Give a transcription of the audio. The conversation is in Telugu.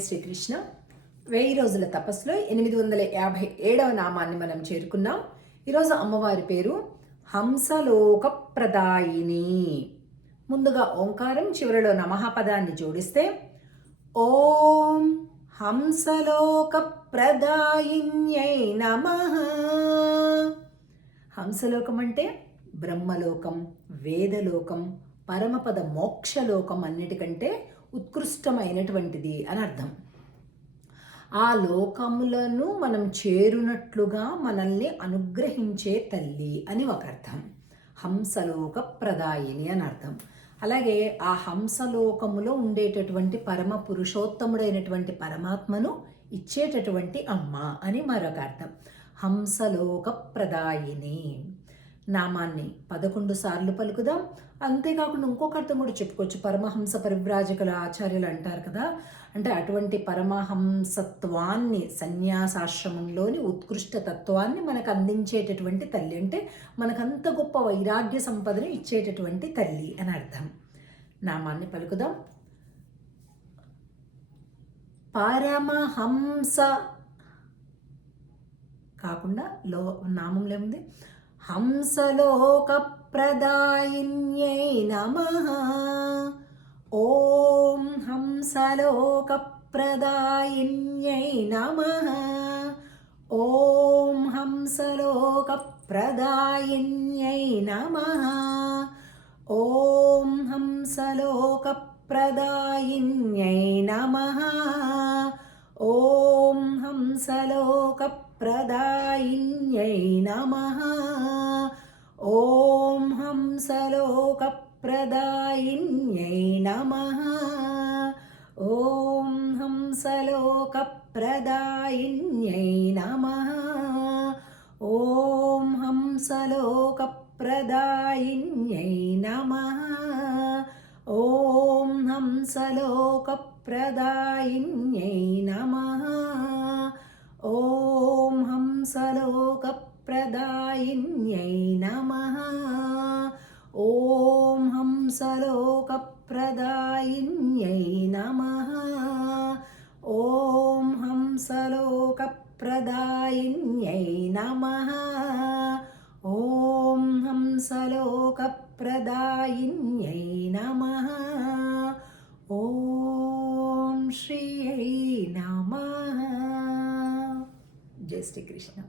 శ్రీకృష్ణ. వెయ్యి రోజుల తపస్సులో ఎనిమిది వందల యాభై ఏడవ నామాన్ని మనం చేరుకున్నాం. ఈరోజు అమ్మవారి పేరు హంసలోక ప్రదాయిని ముందుగా ఓంకారం చివరిలో నమః పదాన్ని జోడిస్తే ఓం హంసలోక ప్రదాయిన్యై నమ. హంసలోకం అంటే బ్రహ్మలోకం వేదలోకం పరమపద మోక్షలోకం అన్నిటికంటే ఉత్కృష్టమైనటువంటిది అని అర్థం. ఆ లోకములను మనం చేరునట్లుగా మనల్ని అనుగ్రహించే తల్లి అని ఒక అర్థం. హంసలోక ప్రదాయిని అని అర్థం. అలాగే ఆ హంసలోకములో ఉండేటటువంటి పరమ పురుషోత్తముడైనటువంటి పరమాత్మను ఇచ్చేటటువంటి అమ్మ అని మరొక అర్థం. హంసలోక ప్రదాయిని నామాన్ని పదకొండు సార్లు పలుకుదాం. అంతేకాకుండా ఇంకొక అర్థం కూడా చెప్పుకోవచ్చు. పరమహంస పరివ్రాజకుల ఆచార్యులు అంటారు కదా. అంటే అటువంటి పరమహంసత్వాన్ని సన్యాసాశ్రమంలోని ఉత్కృష్ట తత్వాన్ని మనకు అందించేటటువంటి తల్లి. అంటే మనకంత గొప్ప వైరాగ్య సంపదను ఇచ్చేటటువంటి తల్లి అని అర్థం. నామాన్ని పలుకుదాం. పరమహంస కాకుండా లో నామంలో ఏముంది? हंसलोकप्रदायिन्यै नमः। ॐ हंसलोकप्रदायिन्यै नमः। ॐ हंसलोकप्रदायिन्यै नमः। ॐ हंसलोकप्रदायिन्यै नमः। ॐ हंसलोकप्रदायिन्यै नमः। ॐ हंसलोकप्रदायिन्यै नमः। ॐ हंसलोकप्रदायिन्यै नमः। ॐ हंसलोकप्रदायिन्यै नमः। ॐ हंसलोकप्रदायिन्यै नमः। ॐ हंसलोक प्रदायिन्यै नमः ॐ हंसलोकप्रदायिन्यै नमः ॐ हंसलोकप्रदायिन्यै नमः ॐ हंसलोकप्रदायिन्यै नमः ॐ श्रियै नमः जय श्रीकृष्ण